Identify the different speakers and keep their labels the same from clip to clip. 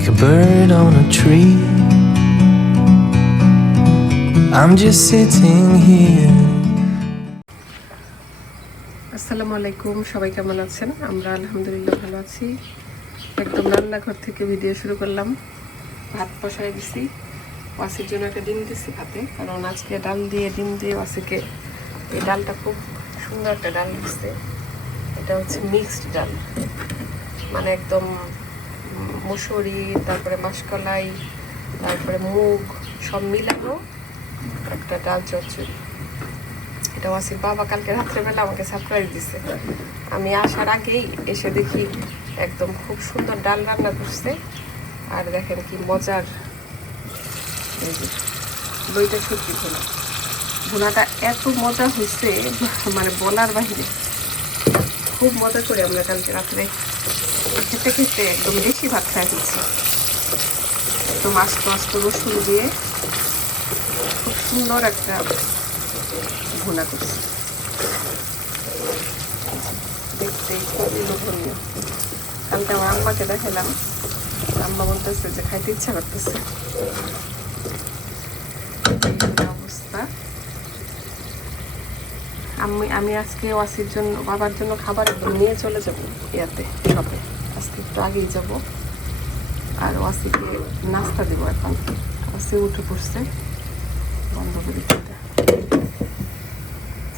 Speaker 1: like a bird on a tree. I'm just sitting here.
Speaker 2: আসসালামু আলাইকুম, সবাই কেমন আছেন? আমরা আলহামদুলিল্লাহ ভালো আছি। একদম রান্নাঘর থেকে ভিডিও শুরু করলাম। ভাত বসায় দিছি। ওয়াসির জন্য একটা ডিম দিছি ভাতে, কারণ আজকে ডাল দিয়ে ডিম দিয়ে ওয়াসিকে এই ডালটা খুব সুন্দর একটা ডাল দিচ্ছে এটা হচ্ছে মিক্সড ডাল। মানে একদম মুসুরি, তারপরে মাসকলাই, তারপরে মুগ, সব মিলানো একটা ডাল চচ্চড়ি। এটা ওয়াসির বাবা কালকে রাত্রেবেলা আমাকে সারপ্রাইজ দিছে। আমি আসার আগেই এসে দেখি একদম খুব সুন্দর ডাল রান্না করছে। আর দেখেন কি মজার। দইটা সত্যি ভুনা ভুনাটা এত মজা হয়েছে মানে বলার বাহিরে। খুব মজা করে আমরা কালকে রাত্রে খেতে খেতে একদম বেশি ভাত খাই ফেলছি একদম আস্ত আস্ত রসুন দিয়ে খুব সুন্দর একটা ভুনা করছি। দেখতেই খুবই লোভনীয়। কালকে আমার আম্মাকে দেখালাম। আম্মা বলতেছে যে খাইতে ইচ্ছা করতেছে। অবস্থা। আমি আমি আজকে ওয়াসির জন্য, বাবার জন্য খাবার নিয়ে চলে যাব ইয়াতে, শপে। আজকে একটু আগেই যাব। আর ওয়াসিকে নাস্তা দেবো এখন। ওয়াসি উঠে পড়ছে। বন্ধ করে দিতে।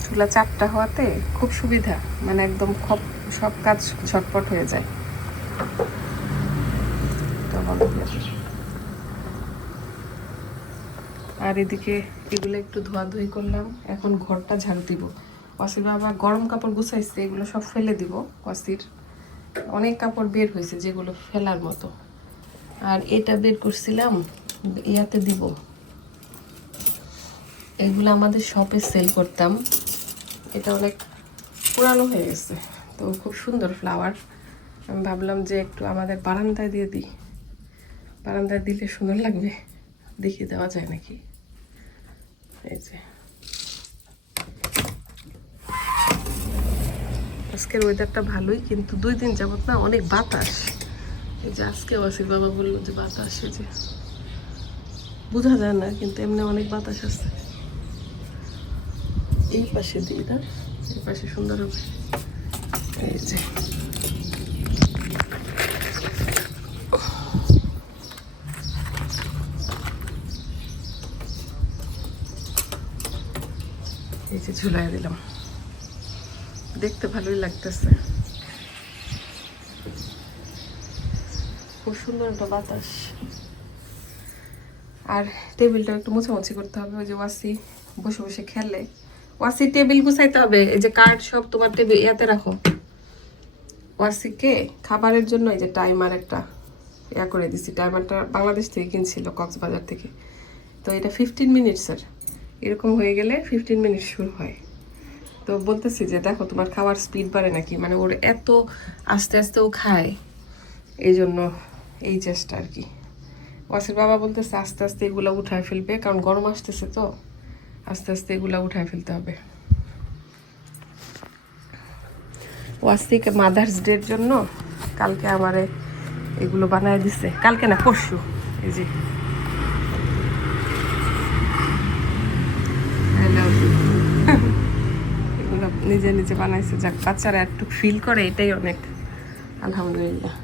Speaker 2: চুলা চারটা হওয়াতে খুব সুবিধা। মানে একদম খপ, সব কাজ ঝটপট হয়ে যায়। আর এদিকে এগুলো একটু ধোয়াধুয়ি করলাম। এখন ঘরটা ঝাড়ু দিব। ওয়াসির বাবা গরম কাপড় গুছাইছে, এগুলো সব ফেলে দিব ওয়াসির। অনেক কাপড় বের হয়েছে যেগুলো ফেলার মতো। আর এটা বের করছিলাম, ইয়াতে দিব। এগুলো আমাদের শপে সেল করতাম। এটা অনেক পুরানো হয়ে গেছে, তো খুব সুন্দর ফ্লাওয়ার আমি ভাবলাম যে একটু আমাদের বারান্দায় দিয়ে দিই। বারান্দায় দিলে সুন্দর লাগবে, দেখিয়ে দেওয়া যায় নাকি? এই যে। আজকের ওয়েদারটা ভালোই, কিন্তু দুই দিন যাবত না অনেক বাতাস। এই যে আজকে ওয়াসির বাবা বলল যে বাতাস যে বোঝা যায় না, কিন্তু এমনি অনেক বাতাস আছে। এই পাশে দিই না, এই পাশে সুন্দর হবে। এই যে। এই যে ঝুলাই দিলাম। দেখতে ভালোই লাগতেছে। খুব সুন্দর একটা বাতাস। আর টেবিলটা একটু মোছামুছি করতে হবে, ওই যে ওয়াসি বসে বসে খেলে। ওয়াসি টেবিল গুছাইতে হবে, এই যে কার্ড সব তোমার টেবিল ইয়াতে রাখো। ওয়াসিকে খাবারের জন্য এই যে টাইমার একটা ইয়া করে দিছি, টাইমারটা বাংলাদেশ থেকে কিনছিল, কক্সবাজার থেকে। তো এটা ফিফটিন মিনিটসের এরকম হয়ে গেলে ফিফটিন মিনিট শুরু হয়। তো বলতেছি যে দেখো, তোমার খাওয়ার স্পিড বাড়ে নাকি? মানে ওর এত আস্তে আস্তে ও খায় এই জন্য এই চেষ্টা আর কি। ওয়াসির বাবা বলতেছে, আস্তে আস্তে এগুলো উঠায় ফেলবে। কারণ গরম আসতেছে তো, আস্তে আস্তে এগুলো উঠায় ফেলতে হবে। ওয়াসিকে মাদার্স ডের জন্য কালকে আমারে এগুলো বানায় দিছে। কালকে না, পরশু, এই যে। নিজে নিজে বানাইছে। যাক বাচ্চারা একটু ফিল করে এটাই অনেক। আলহামদুলিল্লাহ।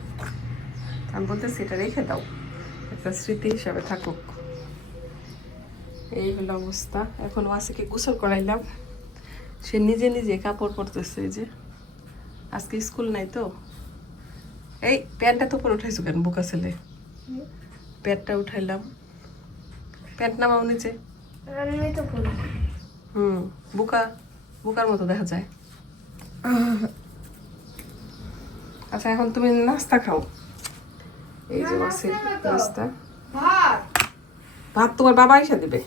Speaker 2: আমি বলতেছি এটা রেখে দাও। একটা স্মৃতি হিসাবে থাকুক। এই হলো অবস্থা। এখন ওয়াসিকে গোসল করাইলাম। সে নিজে নিজে কাপড় পরতেছে এই যে। আজকে স্কুল নাই তো। এই প্যান্টটা তো পরে উঠাইছো কেন বোকা ছেলে? প্যান্টটা উঠাইলাম। প্যান্ট নামাও নিচে। হুম বোকা বোকার মতো দেখা যায়। আচ্ছা এখন তুমি নাস্তা খাও। এই যে মাছের নাস্তা
Speaker 3: ভাত।
Speaker 2: তোমার বাবা এসে দেবে।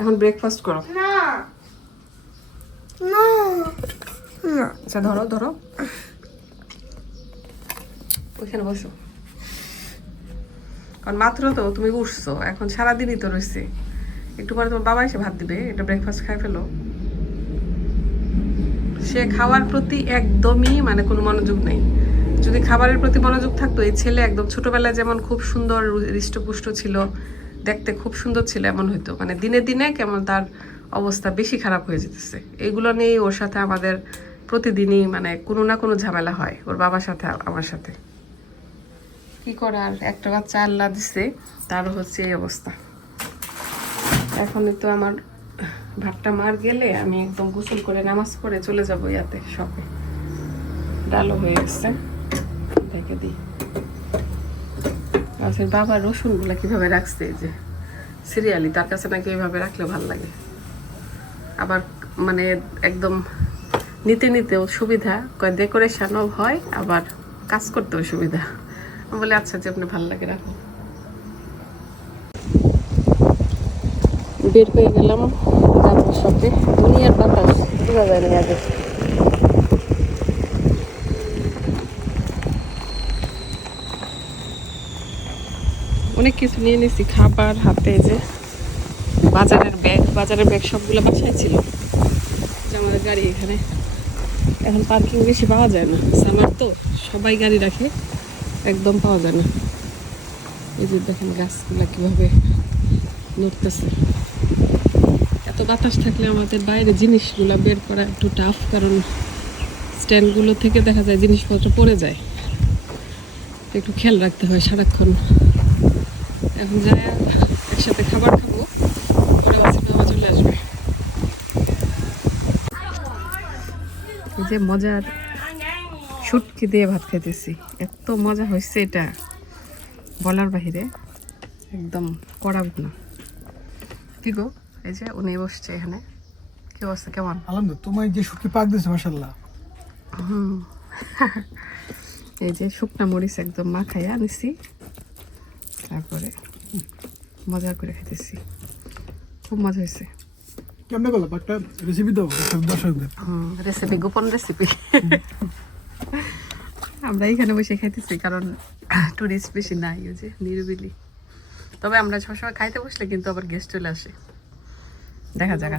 Speaker 2: এখন ব্রেকফাস্ট করো। আচ্ছা ধরো ধরো। ওইখানে বসো। কারণ মাত্র তো তুমি উঠছো। এখন সারাদিনই তো রয়েছে। একটু পরে তোমার বাবা এসে ভাত দিবে। এটা ব্রেকফাস্ট খাই ফেলো। সে খাওয়ার প্রতি একদমই মানে কোনো মনোযোগ নেই। যদি খাবারের প্রতি মনোযোগ থাকতো, এই ছেলে একদম ছোটবেলায় যেমন খুব সুন্দর হৃষ্টপুষ্ট ছিল, দেখতে খুব সুন্দর ছিল, এমন হইতো। মানে দিনে দিনে কেমন তার অবস্থা বেশি খারাপ হয়ে যেতেছে। এগুলো নিয়েই ওর সাথে আমাদের প্রতিদিনই মানে কোনো না কোনো ঝামেলা হয়, ওর বাবার সাথে, আমার সাথে। কি করার একটা বাচ্চা আল্লাহ দিছে, তারও হচ্ছে এই অবস্থা। এখনই তো আমার ভাতটা মার গেলে আমি একদম গোসল করে নামাজ পড়ে চলে যাব ইয়াতে শপে। ডালও হয়ে গেছে। দেখে দিই। আচ্ছা বাবা রসুনগুলো কীভাবে রাখছে যে? সিরিয়ালি তার কাছে নাকি এইভাবে রাখলে ভালো লাগে। আবার মানে একদম নিতে নিতেও সুবিধা। কয় ডেকোরেশনও হয়, আবার কাজ করতেও সুবিধা। বলে আচ্ছা যে আপনি ভালো লাগে রাখো। বের হয়ে গেলাম বাতাস সাথে দুনিয়ার বাতাস, বোঝা যায় না অনেক কিছু নিয়ে নিয়েছি খাবার, হাতে যে বাজারের ব্যাগ বাজারের ব্যাগ সবগুলো বাসায় ছিল। যে আমাদের গাড়ি এখানে। এখন পার্কিং বেশি পাওয়া যায় না। সামার তো সবাই গাড়ি রাখে, একদম পাওয়া যায় না। এই যে দেখেন গাছগুলা কীভাবে নড়তেছে। এত বাতাস থাকলে আমাদের বাইরে জিনিসগুলো বের করা একটু টাফ কারণ স্ট্যান্ডগুলো থেকে দেখা যায় জিনিসপত্র পড়ে যায়। একটু খেয়াল রাখতে হয় সারাক্ষণ। এখন যায় একসাথে খাবার খাব, পরে নামা চলে আসবে। যে মজার শুটকি দিয়ে ভাত খাইতেছি। এত মজা হয়েছে এটা। বলার বাহিরে একদম কড়া না কি গো? এই যে উনি বসছে এখানে। কি অবস্থা কেমন?
Speaker 4: আলহামদুলিল্লাহ তোমায় যে শুটকি পাক দিয়েছে মাসাল্লাহ
Speaker 2: এই যে শুকনা মরিচ একদম মাখাইয়া আনিছি। তারপরে মজা করে খেতেছি খুব মজা হয়েছে।
Speaker 4: কেমনে করল একটা রেসিপি দাও দর্শকদের।
Speaker 2: রেসিপি গোপন রেসিপি আমরা এখানে বসে খাইতেছি কারণ টুরিস্ট বেশি নাই ওই যে নিরিবিলি। তবে আমরা সবসময় খাইতে বসলে কিন্তু আবার গেস্ট চলে আসে। দেখা যাক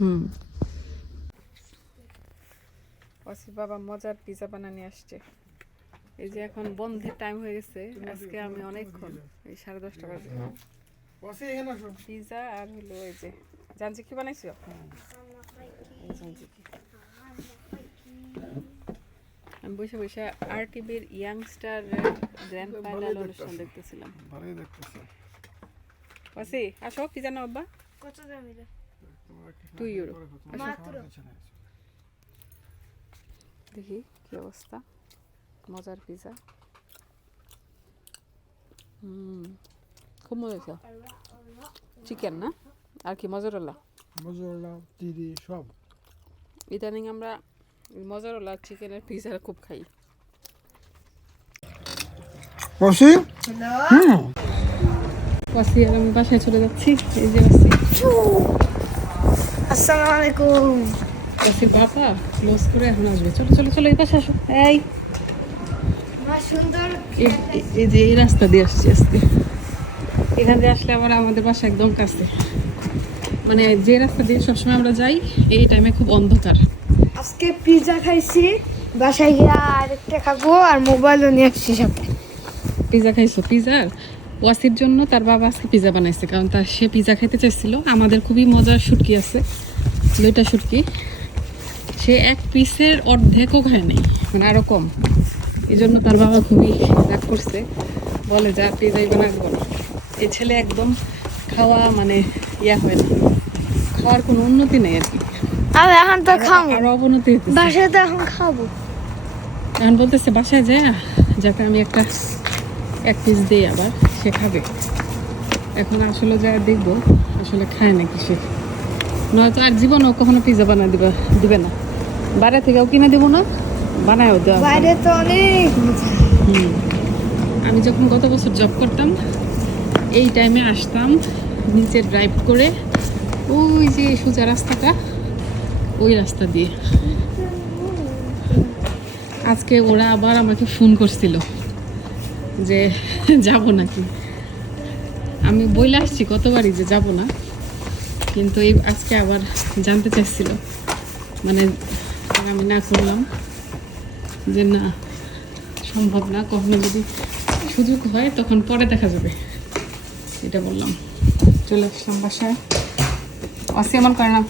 Speaker 2: হুম। অসি বাবা মজার পিজা বানানি আসছে। এই যে এখন বন্ধের টাইম হয়ে গেছে আজকে আমি অনেকক্ষণ এই সাড়ে দশটা বাজে।
Speaker 4: বসে
Speaker 2: পিজা আর হলো এই যে জানছি কি বানাইছো কি আমি বসে বসে আর টিভির ইয়াংস্টার গ্র্যান্ড ফাইনাল অনুষ্ঠান দেখতেছিলাম।
Speaker 4: ভালোই দেখতেছে।
Speaker 2: অসি আসো পিজা নাও আব্বা।
Speaker 3: কত দাম এটা?
Speaker 2: টু ইউরো
Speaker 3: মাত্র।
Speaker 2: দেখি কি অবস্থা। মজার পিজা হুম খুব মজা হয়েছে। চিকেন না? আর কি মজারোলা
Speaker 4: মজুরলা তিরি সব।
Speaker 2: ইদানিং আমরা মজারোলা চিকেনের পিজা খুব খাই।
Speaker 4: বসি
Speaker 2: ওয়াসি আর আমি বাসায় চলে যাচ্ছি। এই যে ওয়াসি
Speaker 3: আসসালামু আলাইকুম।
Speaker 2: ওয়াসির বাসা ক্লোজ করে এখন আসবে। চলো চলো চলো এই পাশে আসো। এই।
Speaker 3: সুন্দর।
Speaker 2: এই- যে এই রাস্তা দিয়ে আসছি আজকে। এখান দিয়ে আসলে আবার আমাদের বাসা একদম কাছে। মানে যে রাস্তা দিয়ে সবসময় আমরা যাই এই টাইমে খুব অন্ধকার।
Speaker 3: আজকে পিৎজা খাইছি বাসায় গিয়ে আরেকটা খাব আর মোবাইলও নিয়ে আসছি সাথে
Speaker 2: পিজা খাইছো? পিজার ওয়াসির জন্য তার বাবা আজকে পিজা বানাইছে কারণ তার সে পিজা খেতে চাইছিল। আমাদের খুবই মজার শুটকি আছে দুইটা শুটকি। সে এক পিসের অর্ধেকও খায় নাই মানে আরও কম। এই জন্য তার বাবা খুবই রাগ করছে বলে যা পিজাই বানাবো না। এই ছেলে একদম খাওয়া মানে ইয়া হয় না খাওয়ার কোনো উন্নতি নেই আর কি।
Speaker 3: আমি এখন তো খাব
Speaker 2: আরও অবনতি
Speaker 3: বাসায় তো এখন খাব।
Speaker 2: এখন বলতেছে বাসায় যায় যাতে আমি একটা এক পিস দিই আবার সে খাবে। এখন আসলে যা দেখব আসলে খায় নাকি সে। নয়তো আর জীবনও কখনো পিজা বানা দিবে দিবে না। বাইরে থেকেও কিনে দেবো না বানায়ও দেওয়া
Speaker 3: বাইরে তো অনেক
Speaker 2: হুম। আমি যখন গত বছর জব করতাম এই টাইমে আসতাম নিচে ড্রাইভ করে ওই যে সোজা রাস্তাটা ওই রাস্তা দিয়ে। আজকে ওরা আবার আমাকে ফোন করছিল। যে যাব নাকি? আমি বইলে আসছি কতবারই যে যাব না। কিন্তু এই আজকে আবার জানতে চাইছিল। মানে আমি না করলাম যে না, সম্ভব না, কখনো যদি সুযোগ হয় তখন পরে দেখা যাবে। এটা বললাম। চলে আসলাম বাসায়। অসি এমন করে না